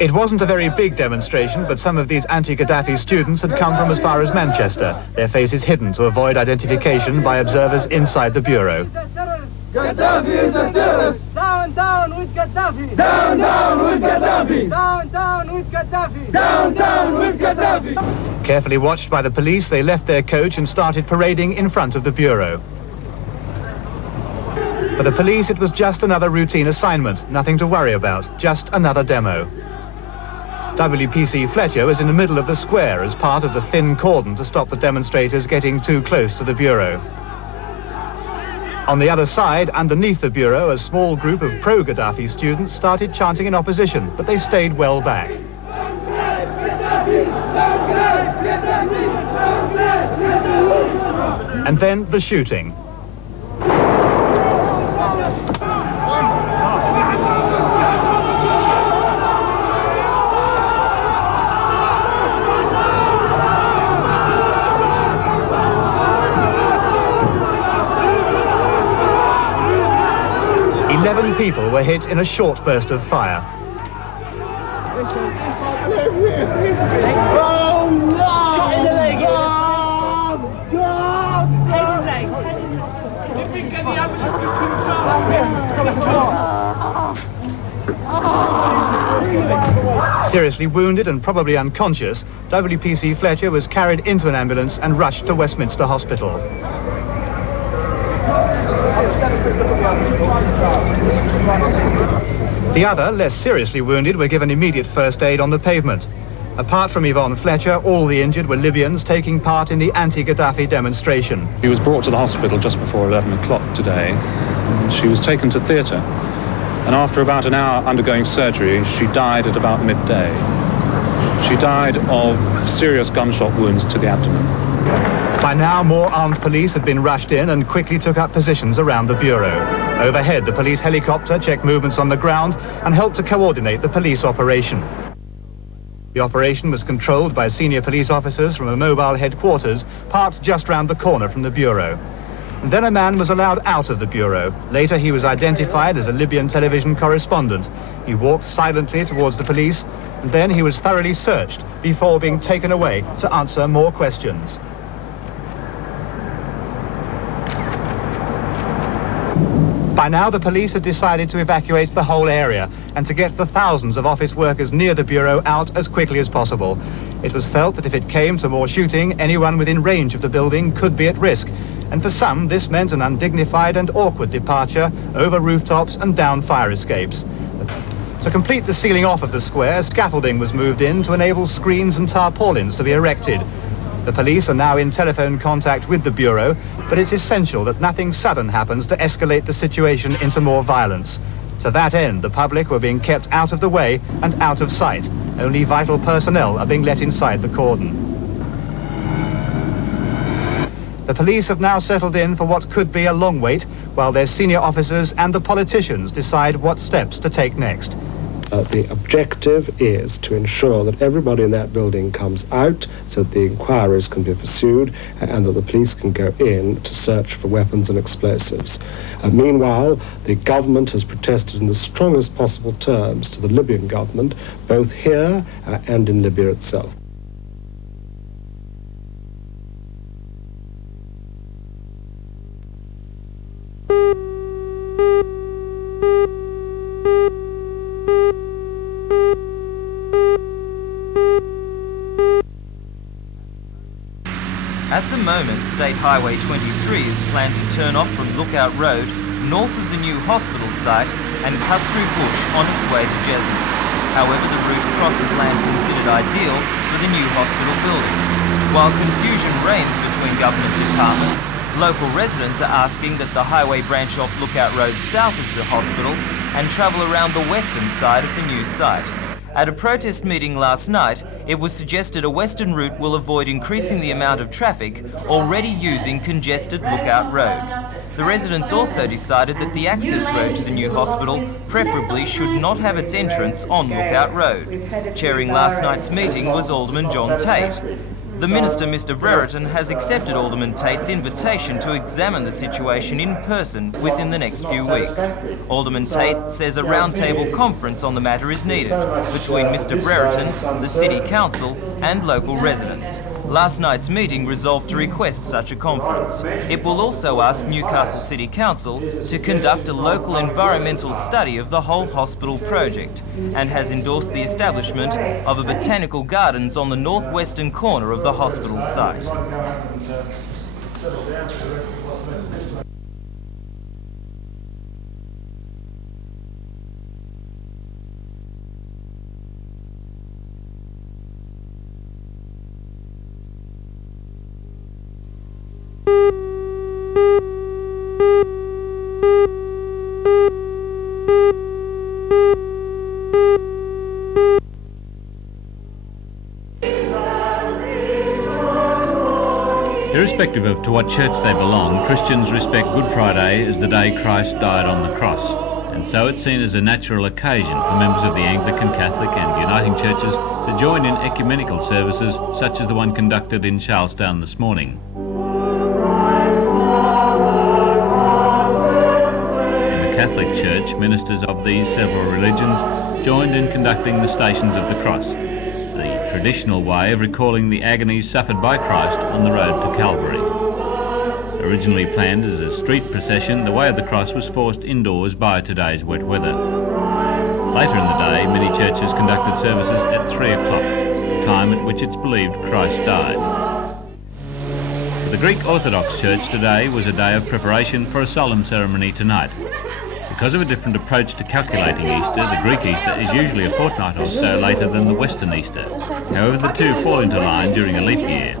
It wasn't a very big demonstration, but some of these anti-Gaddafi students had come from as far as Manchester, their faces hidden to avoid identification by observers inside the bureau. Gaddafi is a terrorist! Down, down with Gaddafi! Down, down with Gaddafi! Down, down with Gaddafi! Down, down with Gaddafi! Carefully watched by the police, they left their coach and started parading in front of the bureau. For the police, it was just another routine assignment, nothing to worry about, just another demo. WPC Fletcher was in the middle of the square as part of the thin cordon to stop the demonstrators getting too close to the bureau. On the other side, underneath the bureau, a small group of pro-Gaddafi students started chanting in opposition, but they stayed well back. And then the shooting. People were hit in a short burst of fire. Seriously wounded and probably unconscious, WPC Fletcher was carried into an ambulance and rushed to Westminster Hospital. The other, less seriously wounded, were given immediate first aid on the pavement. Apart from Yvonne Fletcher, all the injured were Libyans taking part in the anti-Gaddafi demonstration. She was brought to the hospital just before 11 o'clock today. She was taken to theatre, and after about an hour undergoing surgery, she died at about midday. She died of serious gunshot wounds to the abdomen. By now, more armed police had been rushed in and quickly took up positions around the bureau. Overhead, the police helicopter checked movements on the ground and helped to coordinate the police operation. The operation was controlled by senior police officers from a mobile headquarters parked just round the corner from the bureau. And then a man was allowed out of the bureau. Later, he was identified as a Libyan television correspondent. He walked silently towards the police, and then he was thoroughly searched before being taken away to answer more questions. By now, the police had decided to evacuate the whole area and to get the thousands of office workers near the bureau out as quickly as possible. It was felt that if it came to more shooting, anyone within range of the building could be at risk. And for some, this meant an undignified and awkward departure over rooftops and down fire escapes. To complete the sealing off of the square, scaffolding was moved in to enable screens and tarpaulins to be erected. The police are now in telephone contact with the bureau, but it's essential that nothing sudden happens to escalate the situation into more violence. To that end, the public were being kept out of the way and out of sight. Only vital personnel are being let inside the cordon. The police have now settled in for what could be a long wait, while their senior officers and the politicians decide what steps to take next. The objective is to ensure that everybody in that building comes out so that the inquiries can be pursued and that the police can go in to search for weapons and explosives. Meanwhile, the government has protested in the strongest possible terms to the Libyan government, both here and in Libya itself. At the moment, State Highway 23 is planned to turn off from Lookout Road, north of the new hospital site, and cut through bush on its way to Jesmond. However, the route crosses land considered ideal for the new hospital buildings. While confusion reigns between government departments, local residents are asking that the highway branch off Lookout Road south of the hospital and travel around the western side of the new site. At a protest meeting last night, it was suggested a western route will avoid increasing the amount of traffic already using congested Lookout Road. The residents also decided that the access road to the new hospital preferably should not have its entrance on Lookout Road. Chairing last night's meeting was Alderman John Tate. The Minister, Mr Brereton, has accepted Alderman Tate's invitation to examine the situation in person within the next few weeks. Alderman Tate says a roundtable conference on the matter is needed between Mr Brereton, the City Council and local residents. Last night's meeting resolved to request such a conference. It will also ask Newcastle City Council to conduct a local environmental study of the whole hospital project and has endorsed the establishment of a botanical gardens on the northwestern corner of the hospital site. Irrespective of to what church they belong, Christians respect Good Friday as the day Christ died on the cross, and so it's seen as a natural occasion for members of the Anglican, Catholic and Uniting churches to join in ecumenical services such as the one conducted in Charlestown this morning. In the Catholic Church, ministers of these several religions joined in conducting the Stations of the Cross, the traditional way of recalling the agonies suffered by Christ on the road to Calvary. Originally planned as a street procession, the Way of the Cross was forced indoors by today's wet weather. Later in the day, many churches conducted services at 3 o'clock, the time at which it's believed Christ died. For the Greek Orthodox Church, today was a day of preparation for a solemn ceremony tonight. Because of a different approach to calculating Easter, the Greek Easter is usually a fortnight or so later than the Western Easter. However, the two fall into line during a leap year.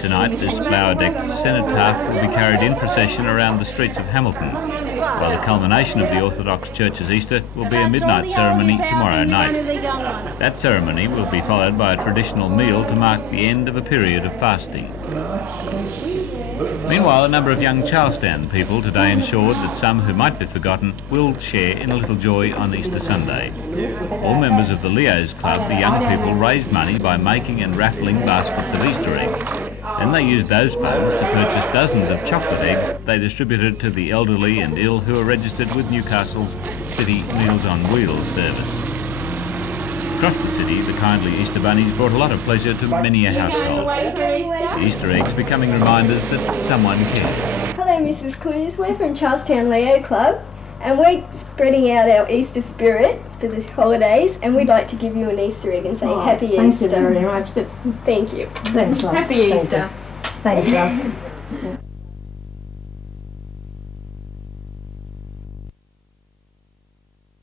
Tonight, this flower-decked cenotaph will be carried in procession around the streets of Hamilton, while the culmination of the Orthodox Church's Easter will be a midnight ceremony tomorrow night. That ceremony will be followed by a traditional meal to mark the end of a period of fasting. Meanwhile, a number of young Charlestown people today ensured that some who might be forgotten will share in a little joy on Easter Sunday. All members of the Leo's Club, the young people, raised money by making and raffling baskets of Easter eggs. Then they used those funds to purchase dozens of chocolate eggs they distributed to the elderly and ill who are registered with Newcastle's City Meals on Wheels service. Across the city, the kindly Easter bunnies brought a lot of pleasure to many a household. The Easter eggs becoming reminders that someone cares. Hello, Mrs. Clues. We're from Charlestown Leo Club, and we're spreading out our Easter spirit for the holidays, and we'd like to give you an Easter egg and say Happy Easter. Thank you very much. Thank you. Thanks, love. Happy Easter. Thank you.